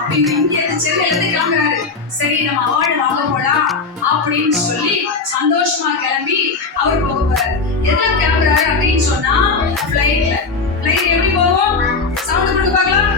அப்படின்னு இங்க சென்னையில இருந்து கிளம்புறாரு. சரி நம்ம அவார்டு வாங்க போலாம் அப்படின்னு சொல்லி சந்தோஷமா கிளம்பி அவர் போக போறாரு. எதுல கிளம்புறாரு அப்படின்னு சொன்னா ஃபிளைட்ல. ஃபிளைட் எப்படி போவோம்? சவுண்ட் கொடுத்து பார்க்கலாம்.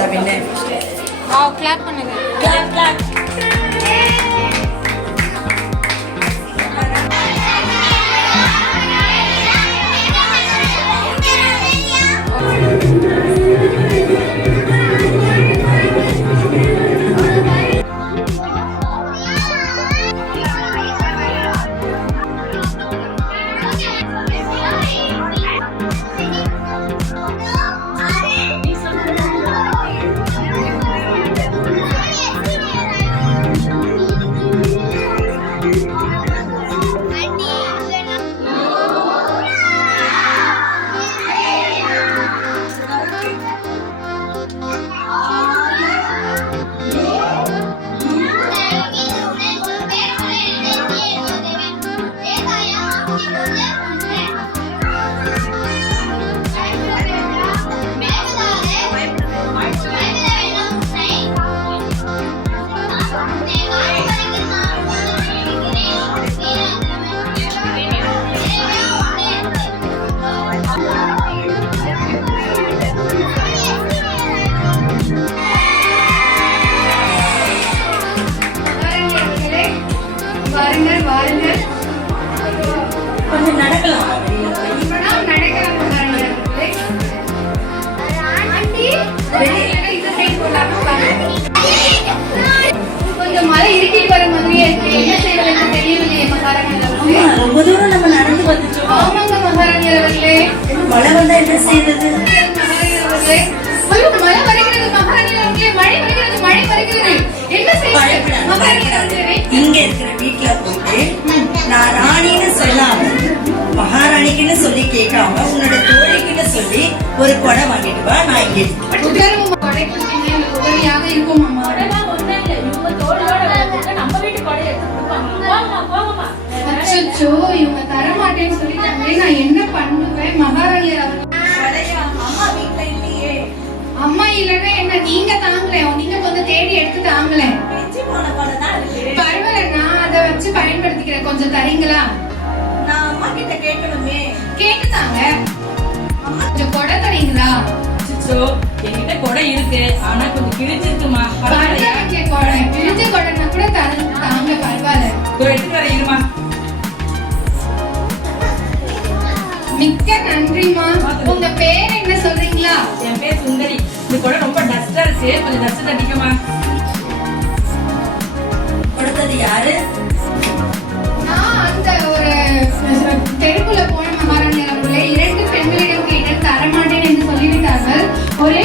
அதான் வின்னு. கிளாப் பண்ணுங்க. Clap clap. வாருங்கள் வாருங்கள். கொஞ்சம் நடக்கலாம். நடக்கலாம் மகாராணி அவர்களே. இந்த சைடு போடலாமா? கொஞ்சம் மழை இருட்டிட்டு வர மாதிரியே இருக்கு. என்ன செய்வதற்கு தெரியவில்லையே மகாராணி அவர்களே. ரொம்ப தூரம் நம்ம நடந்து வந்துட்டோம். ஆமாங்க மகாராணி அவர்களே. மழை வந்தா என்ன செய்யறது? மகாராணி அவர்களே, ஐயோ, மழை வருகிறது மகாராணி அவர்களே. மழை வருகிறது, மழை வருகிறது. என்ன செய்வது மகாராணி அவர்களே? இங்க இருக்கிற வீட்டுல போயிட்டு நான் ராணின்னு சொல்லாம மகாராணிக்குன்னு சொல்லி கேட்காம உன்னோட தோழிக்குன்னு சொல்லி ஒரு கொடை வாங்கிட்டு வா. நான் இங்க உதவும் கொடை கொடுத்தீங்க, எனக்கு உதவியாக இருக்கும் அம்மா. அச்சோ, இவங்க தர மாட்டேன்னு சொல்லிட்டாங்களே, நான் என்ன பண்ணுவேன் மகாராணி அவர்கள்? அம்மா வீட்டுல இல்லையே. அம்மா இல்லன்னா என்ன, நீங்க தாங்களே, நீங்க கொஞ்சம் தேடி எடுத்து தாங்களே. பரவாயில்ல, நான் அதை வச்சு பயன்படுத்திக்கிறேன். கொஞ்சம் தரீங்களா? நான் அம்மா கிட்ட கேட்கணுமே. கேட்டுதாங்க. கொஞ்சம் கொடை தரீங்களா? என்கிட்ட கொடை இருக்கு, ஆனா கொஞ்சம் கிழிச்சிருக்குமா. பரவாயில்ல, கொடை கிழிஞ்ச கொடைனா கூட தாங்க, பரவாயில்ல. எடுத்து வர இருமா. மிக்க நன்றிமா. உங்க பேர் என்ன சொல்றீங்களா? என் பேர் சுந்தரி. இந்த கொடை ரொம்ப டஸ்டா இருக்கு, கொஞ்சம் டஸ்ட் தட்டிக்கமா. கொடுத்தது யாரு? நான் அந்த ஒரு தெருக்குள்ள போன மகாராணி அவர்களே, 2 பெண்களிடம் கேட்டேன், தரமாட்டேன் என்று சொல்லிவிட்டார்கள். ஒரே